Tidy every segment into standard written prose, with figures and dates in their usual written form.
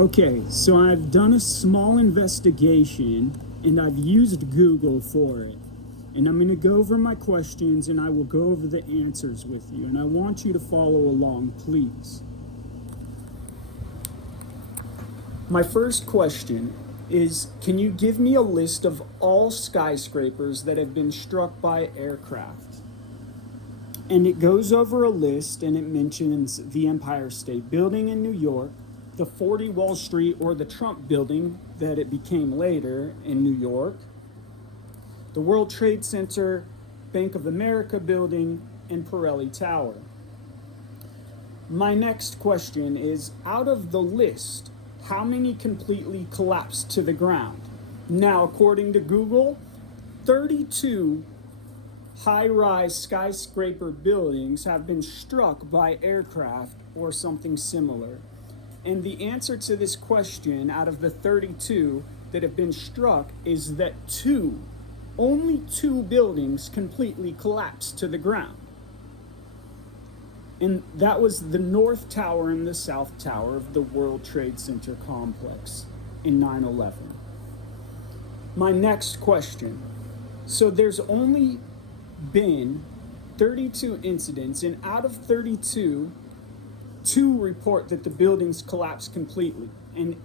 Okay, so I've done a small investigation and I've used Google for it. And I'm going to go over my questions and I will go over the answers with you. And I want you to follow along, please. My first question is, can you give me a list of all skyscrapers that have been struck by aircraft? And it goes over a list and it mentions the Empire State Building in New York, the 40 Wall Street or the Trump Building that it became later in New York, the World Trade Center, Bank of America Building, and Pirelli Tower. My next question is, out of the list, how many completely collapsed to the ground? Now, according to Google, 32 high-rise skyscraper buildings have been struck by aircraft or something similar. And the answer to this question, out of the 32 that have been struck, is that only two buildings completely collapsed to the ground. And that was the North Tower and the South Tower of the World Trade Center complex in 9/11. My next question. So there's only been 32 incidents, and out of 32, two report that the buildings collapsed completely. And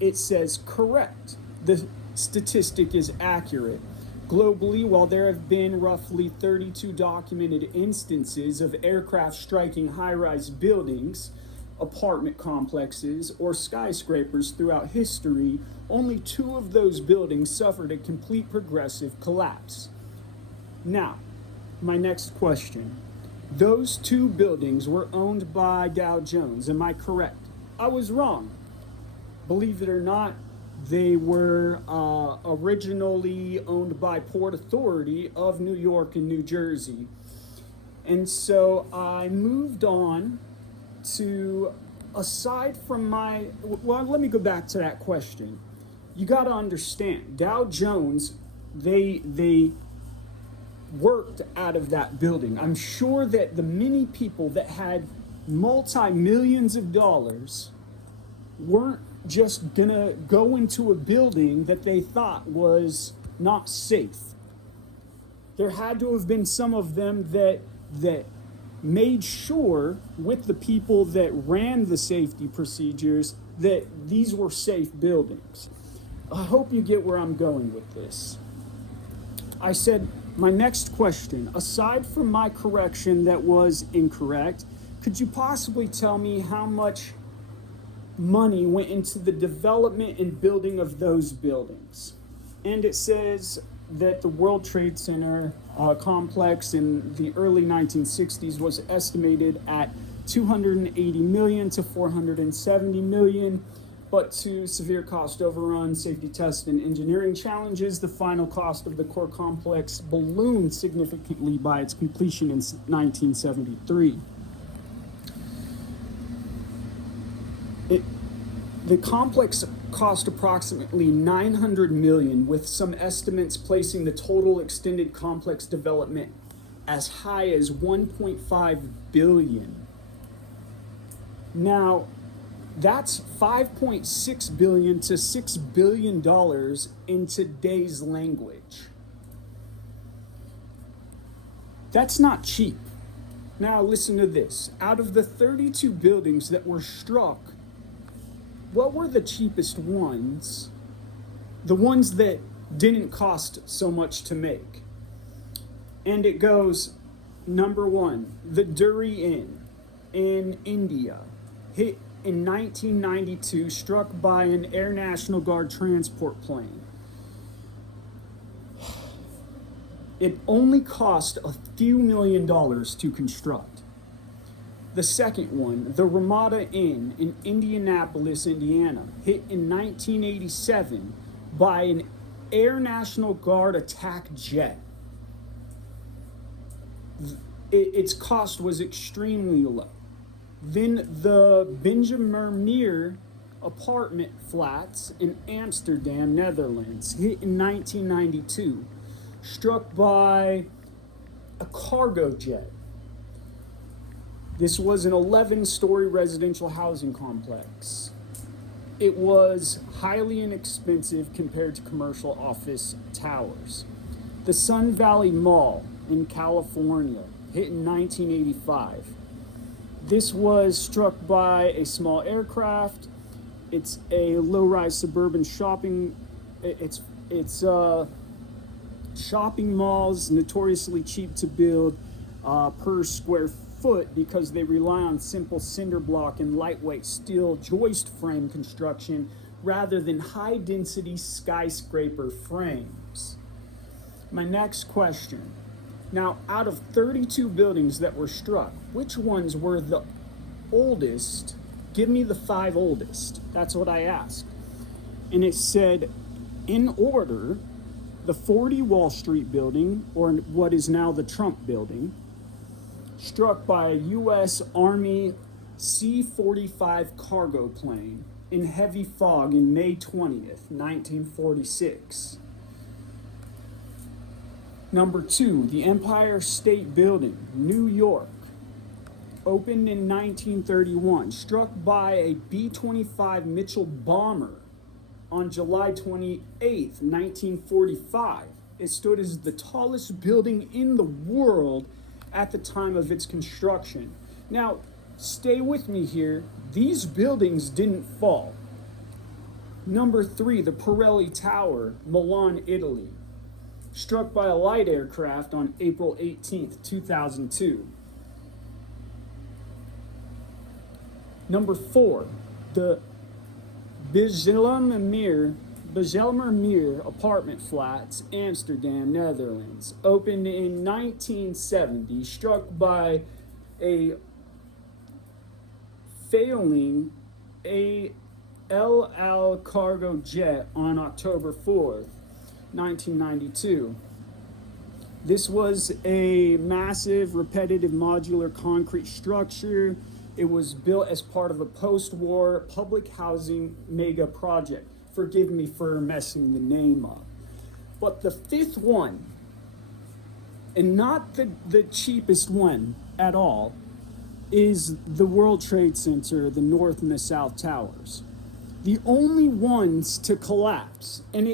it says correct. The statistic is accurate. Globally, while there have been roughly 32 documented instances of aircraft striking high-rise buildings, apartment complexes, or skyscrapers throughout history, only two of those buildings suffered a complete progressive collapse. Now, my next question. Those two buildings were owned by Dow Jones. Am I correct? I was wrong. Believe it or not, they were originally owned by Port Authority of New York and New Jersey. And so I moved on to, aside from let me go back to that question. You got to understand, Dow Jones, they worked out of that building. I'm sure that the many people that had multi-millions of dollars weren't just gonna go into a building that they thought was not safe. There had to have been some of them that made sure with the people that ran the safety procedures that these were safe buildings. I hope you get where I'm going with this. I said, my next question, aside from my correction that was incorrect, could you possibly tell me how much money went into the development and building of those buildings? And it says that the World Trade Center complex in the early 1960s was estimated at 280 million to 470 million. But to severe cost overrun, safety tests, and engineering challenges, the final cost of the core complex ballooned significantly by its completion in 1973. The complex cost approximately 900 million, with some estimates placing the total extended complex development as high as 1.5 billion. Now, that's 5.6 billion to $6 billion in today's language. That's not cheap. Now listen to this. Out of the 32 buildings that were struck, what were the cheapest ones? The ones that didn't cost so much to make. And it goes, number one, the Dhuri Inn in India, hit in 1992, struck by an Air National Guard transport plane. It only cost a few $1 million to construct. The second one, the Ramada Inn in Indianapolis, Indiana, hit in 1987 by an Air National Guard attack jet. Its cost was extremely low. Then the Benjamin apartment flats in Amsterdam, Netherlands, hit in 1992, struck by a cargo jet. This was an 11-story residential housing complex. It was highly inexpensive compared to commercial office towers. The Sun Valley Mall in California hit in 1985. This was struck by a small aircraft. It's a low-rise suburban shopping. It's shopping malls, notoriously cheap to build per square foot because they rely on simple cinder block and lightweight steel joist frame construction rather than high-density skyscraper frames. My next question. Now, out of 32 buildings that were struck, which ones were the oldest? Give me the 5 oldest. That's what I asked. And it said, in order, the 40 Wall Street building, or what is now the Trump building, struck by a U.S. Army C-45 cargo plane in heavy fog in May 20th, 1946. Number 2, the Empire State Building, New York, opened in 1931, struck by a B-25 Mitchell bomber on July 28th, 1945. It stood as the tallest building in the world at the time of its construction. Now, stay with me here. These buildings didn't fall. Number 3, the Pirelli Tower, Milan, Italy, struck by a light aircraft on April 18th, 2002. Number 4, the Bijlmermeer apartment flats, Amsterdam, Netherlands, opened in 1970, struck by a failing El Al cargo jet on October 4th, 1992. This was a massive, repetitive, modular concrete structure. It was built as part of a post-war public housing mega project. Forgive me for messing the name up. But the 5th one, and not the cheapest one at all, is the World Trade Center, the North and the South Towers. The only ones to collapse, and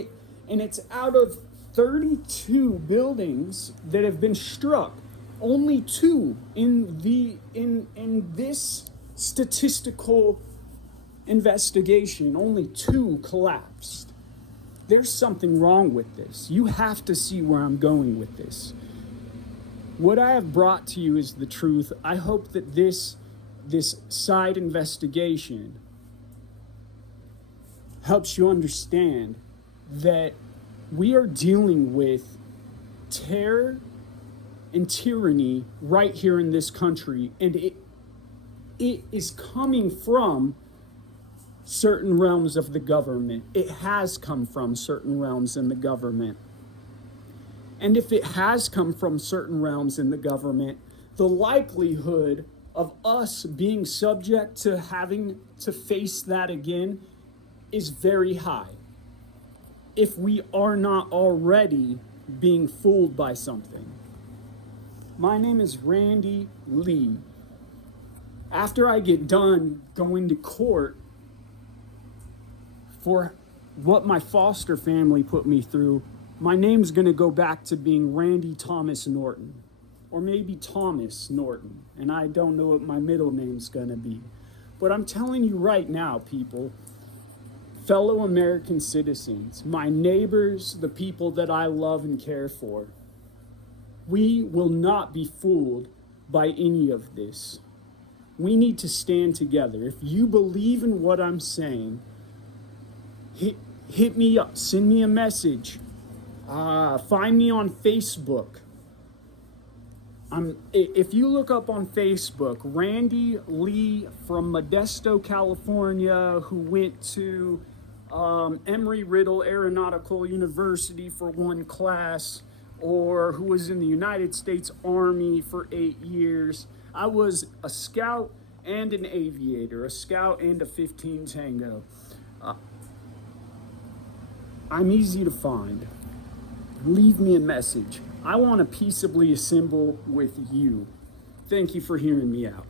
it's out of 32 buildings that have been struck, only 2 in this statistical investigation, only 2 collapsed. There's something wrong with this. You have to see where I'm going with this. What I have brought to you is the truth. I hope that this side investigation helps you understand that we are dealing with terror and tyranny right here in this country, and it is coming from certain realms of the government. It has come from certain realms in the government. And if it has come from certain realms in the government, the likelihood of us being subject to having to face that again is very high, if we are not already being fooled by something. My name is Randy Lee. After I get done going to court for what my foster family put me through, my name's gonna go back to being Randy Thomas Norton, or maybe Thomas Norton, and I don't know what my middle name's gonna be. But I'm telling you right now, people, fellow American citizens, my neighbors, the people that I love and care for, we will not be fooled by any of this. We need to stand together. If you believe in what I'm saying, hit me up, send me a message, find me on Facebook. If you look up on Facebook, Randy Lee from Modesto, California, who went to Embry-Riddle Aeronautical University for one class, or who was in the United States Army for 8 years. I was a scout and an aviator, a scout and a 15 Tango. I'm easy to find. Leave me a message. I want to peaceably assemble with you. Thank you for hearing me out.